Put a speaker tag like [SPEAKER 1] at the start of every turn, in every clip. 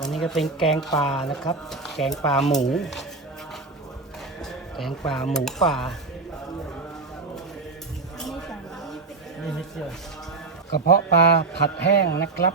[SPEAKER 1] อันนี้ก็เป็นแกงปลานะครับ แกงปลาหมู แกงปลาหมูป่า
[SPEAKER 2] นี่นิดเดียว
[SPEAKER 1] กระเพาะปลาผัดแห้งนะครับ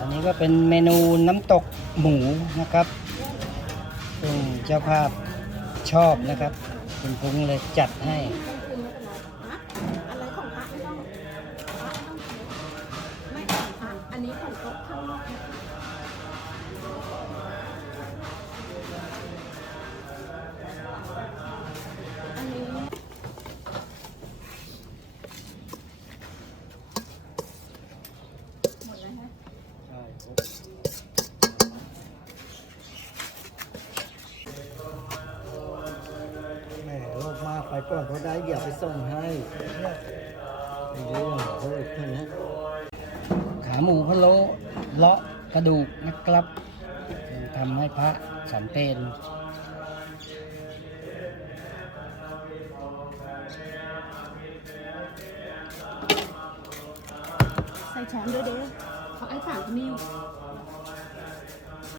[SPEAKER 3] อันนี้
[SPEAKER 1] ก็เป็นเมนูน้ำตกหมูนะครับซึ่งเจ้าภาพชอบนะครับคุณพุงเลยจัดให้
[SPEAKER 3] อันนี้ของโต๊ะข้างนอก แห
[SPEAKER 2] มโลภมากไปก่อนเพราได้อย่าไปส่งให้ในเรื่องเฮ้ยแค่นี้
[SPEAKER 1] ขาหมูพะโล้เลาะกระดูกนะครับทำให้พระฉันเพล
[SPEAKER 3] ใส่ช้อนด้วยเด้ เขาไอ้สามเขามีอยู่